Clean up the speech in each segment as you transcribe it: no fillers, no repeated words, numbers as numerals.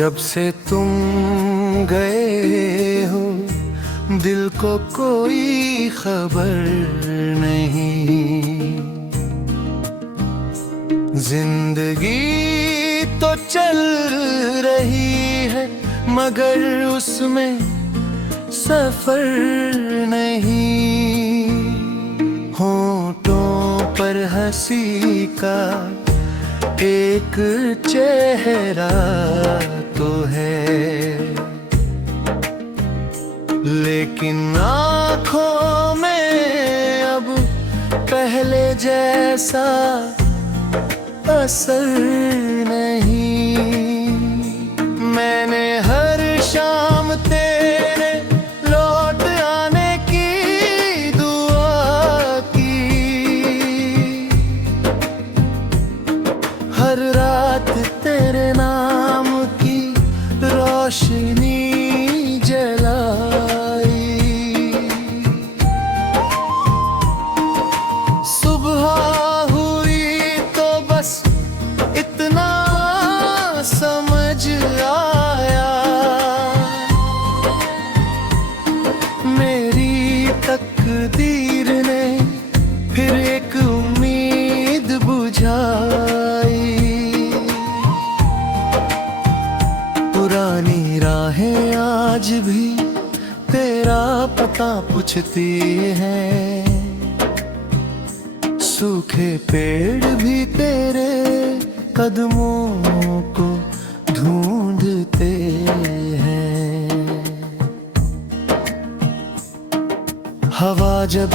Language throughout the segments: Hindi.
जब से तुम गए हो दिल को कोई खबर नहीं। जिंदगी तो चल रही है मगर उसमें सफर नहीं। होंठों पर हंसी का एक चेहरा तो है, लेकिन आँखों में अब पहले जैसा असर नहीं। मैंने हर शाम तेरे लौट आने की दुआ की, हर रात तेरे नाम की रोशनी जलाई। सुबह हुई तो बस इतना समझ आया, मेरी तकदीर ने फिर एक उम्मीद बुझाई। पुरानी राहें आज भी तेरा पता पूछती हैं, सूखे पेड़ भी तेरे कदमों को ढूंढते हैं। हवा जब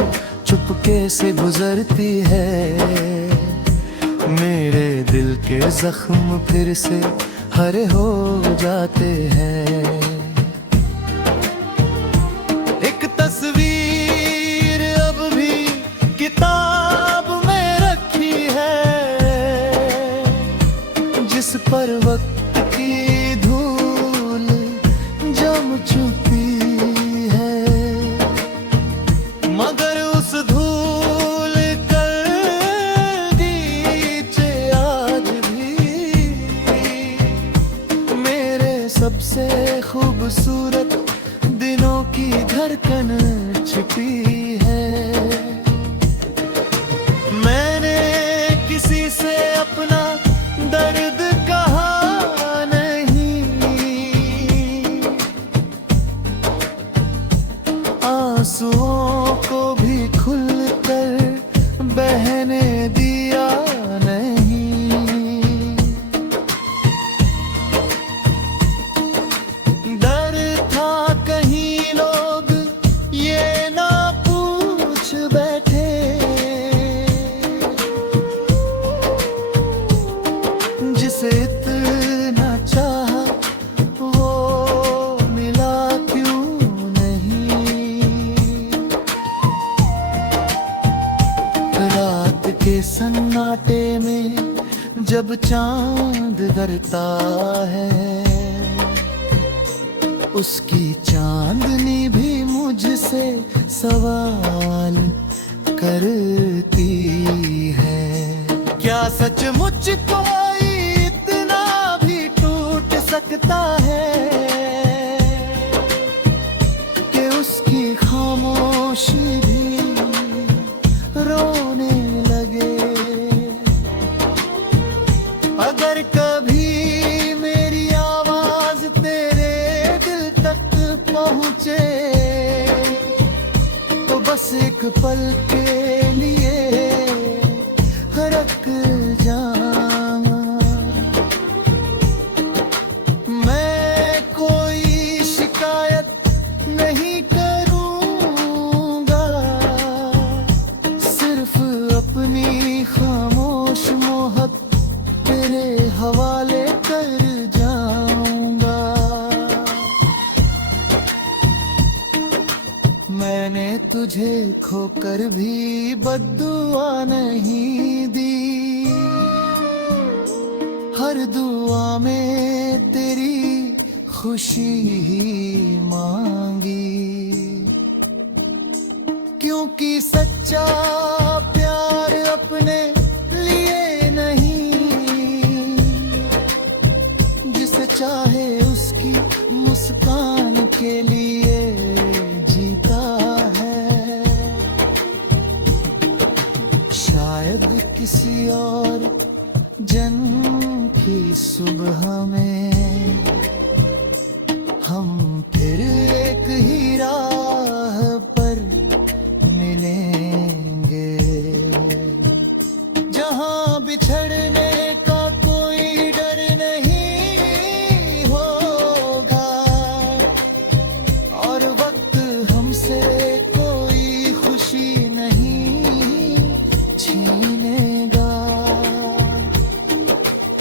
चुपके से गुजरती है मेरे दिल के जख्म फिर से हरे हो जाते हैं। एक तस्वीर अब भी किताब में रखी है, जिस पर वक्त की धूल जम चुकी है, मगर उस धूल कर दीचे आज भी मेरे सबसे खूबसूरत दिनों की धड़कन छिपी है। मैंने किसी से अपना दर्द कहा नहीं, आंसुओं को भी खुलकर बहने दिया नहीं। डर था कहीं लोग ये ना पूछ बैठे, जिसे इतना चाहा वो मिला क्यों नहीं। रात के सन्नाटे में जब चांद डरता है, उसकी चांदनी भी मुझसे सवाल करती है। क्या सचमुच कोई इतना भी टूट सकता है कि उसकी खामोशी भी रोने लगे। अगर कभी मेरी आवाज तेरे दिल तक पहुंचे तो बस एक पल के लिए रख जाना। मैं कोई शिकायत नहीं करूंगा, सिर्फ अपनी खामोश मोहब्बत तेरे हवाले कर जाऊंगा। मैंने तुझे खोकर भी बद्दुआ नहीं दी, हर दुआ में तेरी खुशी ही मांगी। क्योंकि सच्चा प्यार अपने लिए नहीं, जिसे चाहे उसकी मुस्कान के लिए जीता है। शायद किसी और जन्म की सुबह में हम फिर एक ही राह पर मिलेंगे, जहां बिछड़ने का कोई डर नहीं होगा और वक्त हमसे कोई खुशी नहीं छीनेगा।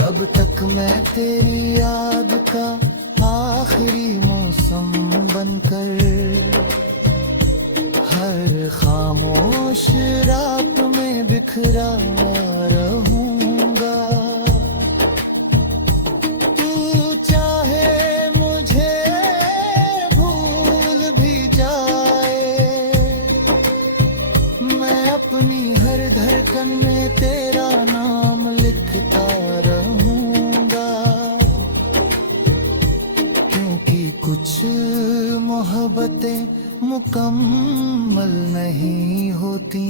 तब तक मैं तेरी याद का आखिरी मौसम बनकर हर खामोश रात में बिखरा रहूंगा। तू चाहे मुझे भूल भी जाए, मैं अपनी हर धड़कन में तेरा नाम लिखता रहूंगा। क्योंकि कुछ मोहब्बतें मुकम्मल नहीं होती,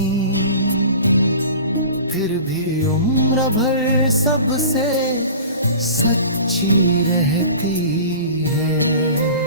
फिर भी उम्र भर सबसे सच्ची रहती है।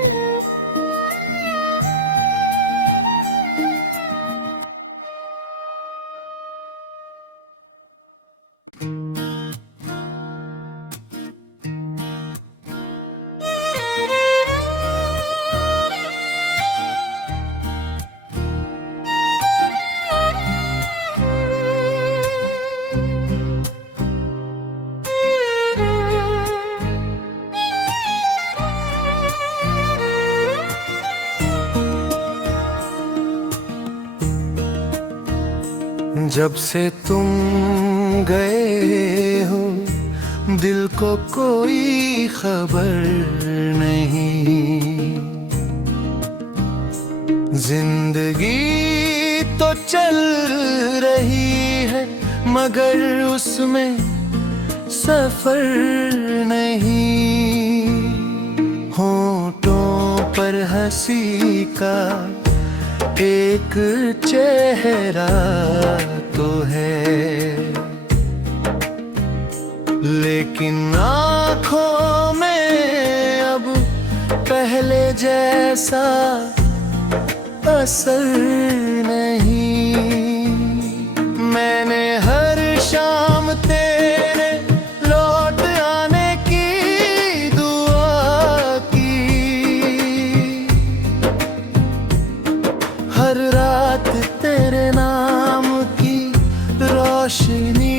जब से तुम गए हो दिल को कोई खबर नहीं। जिंदगी तो चल रही है मगर उसमें सफर नहीं। होठों पर हंसी का एक चेहरा तो है, लेकिन आँखों में अब पहले जैसा असर नहीं। मैंने हर शाम तेरे लौट आने की दुआ की, हर रात तेरे नाम की रोशनी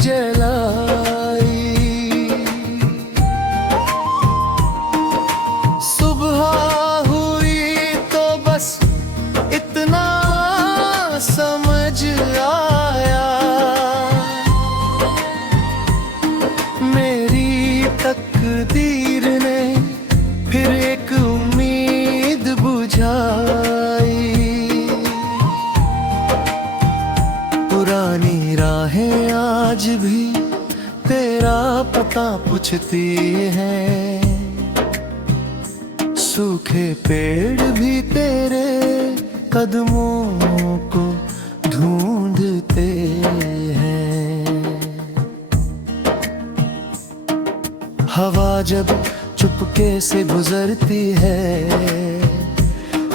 जलाई। सुबह हुई तो बस इतना समझ आया, मेरी तकदीर ने फिर एक उम्मीद बुझाई। पुरानी राहें आज भी तेरा पता पूछती हैं, सूखे पेड़ भी तेरे कदमों को ढूंढते हैं। हवा जब चुपके से गुजरती है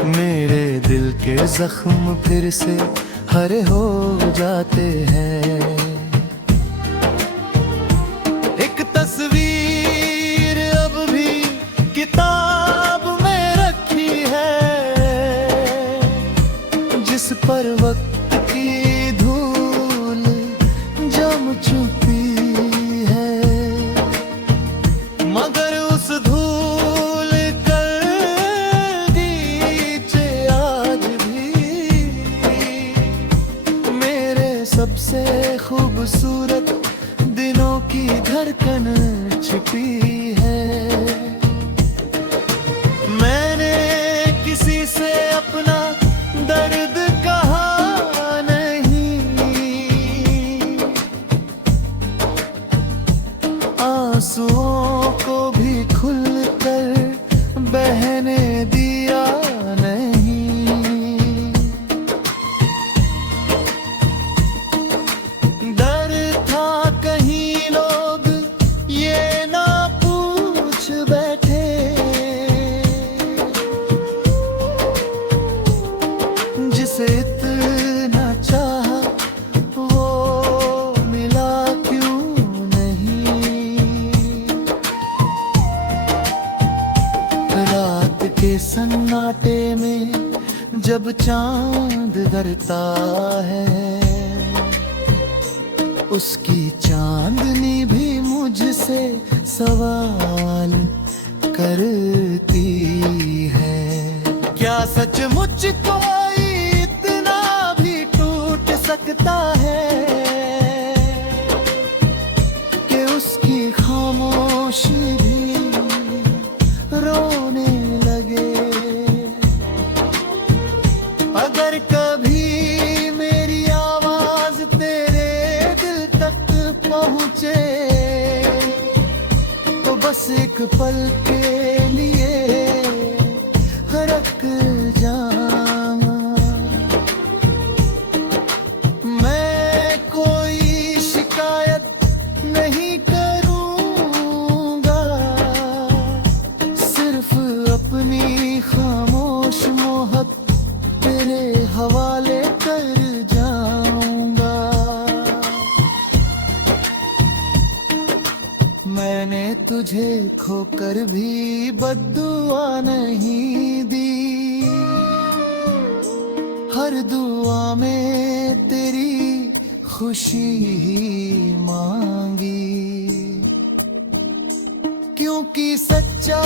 मेरे दिल के जख्म फिर से हरे हो जाते हैं। एक तस्वीर अब भी किताब में रखी है, जिस पर वक्त की धूल जम चुकी है, मगर उस धूल कर दीचे आज भी मेरे सबसे खूबसूरत दिनों की धड़कन छिपी है। मैंने किसी से अपना दर्द कहा मैंने दिया नहीं। डर था कहीं लोग ये ना पूछ बैठे, जिसे इतना चाहा वो मिला क्यों नहीं। रात के सन्नाटे में जब चांद डरता है, उसकी चांदनी भी मुझसे सवाल करती है। क्या सचमुच कोई इतना भी टूट सकता है कि उसकी खामोशी भी रोने लगे। अगर कभी मेरी आवाज तेरे दिल तक पहुंचे तो बस एक पल के लिए रख जाना। मैं कोई शिकायत नहीं करूंगा, सिर्फ अपनी खामोश मोहब्बत तेरे हवाले कर जाऊंगा। मैंने तुझे खोकर भी बद्दुआ नहीं दी, हर दुआ में तेरी खुशी ही मांगी। क्योंकि सच्चा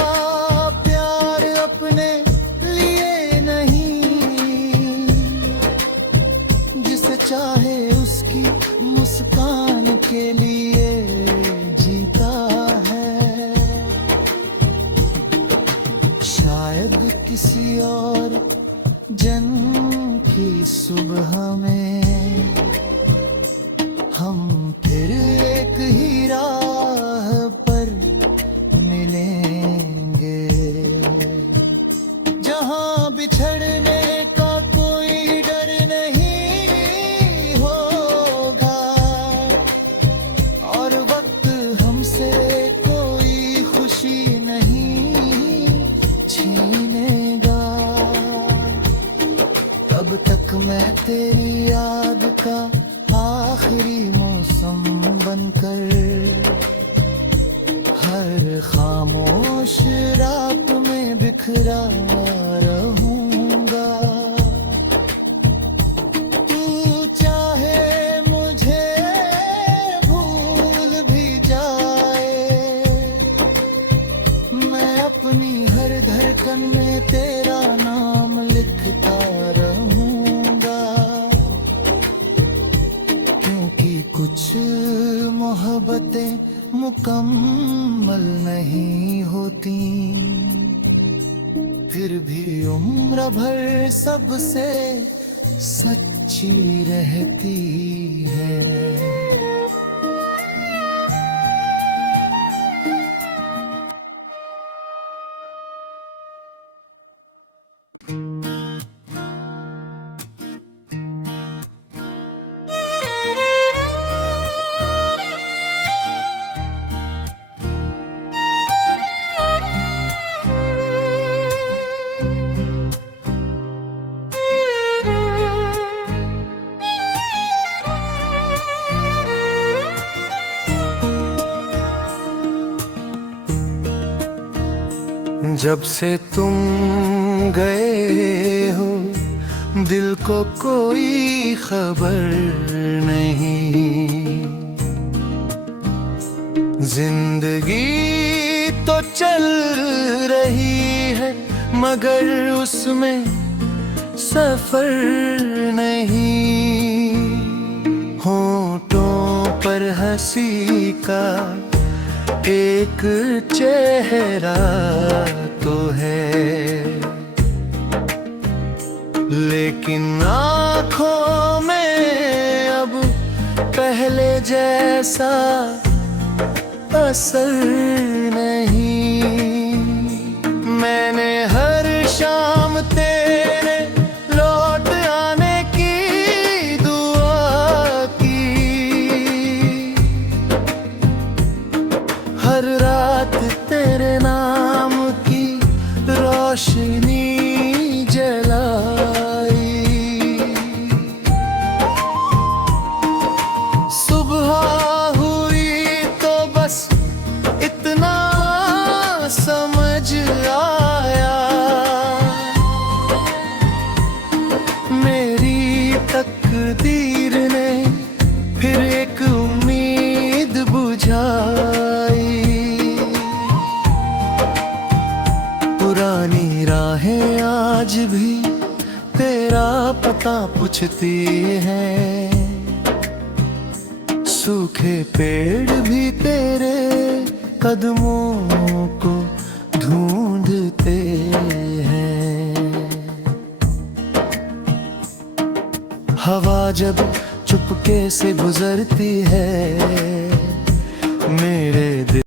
प्यार अपने लिए नहीं, जिसे चाहे उसकी मुस्कान के लिए जीता है। शायद किसी और जन्म की सुबह में हम फिर एक ही राह पर मिलेंगे, जहां बिछड़ने का कोई डर नहीं होगा और वक्त हमसे कोई खुशी नहीं छीनेगा। तब तक मैं तेरी याद का आखिरी मौसम बनकर हर खामोश रात में बिखरा रहूंगा। तू चाहे मुझे भूल भी जाए, मैं अपनी हर धड़कन में तेरा नाम लिखता रहूंगा। क्योंकि कुछ मोहब्बतें मुकम्मल नहीं होती, फिर भी उम्र भर सबसे सच्ची रहती है। जब से तुम गए हो दिल को कोई खबर नहीं। जिंदगी तो चल रही है मगर उसमें सफर नहीं। होठों पर हंसी का एक चेहरा तो है, लेकिन आँखों में अब पहले जैसा असर नहीं। मैंने हर आज भी तेरा पता पूछती है, सूखे पेड़ भी तेरे कदमों को ढूंढते हैं। हवा जब चुपके से गुजरती है, मेरे दिल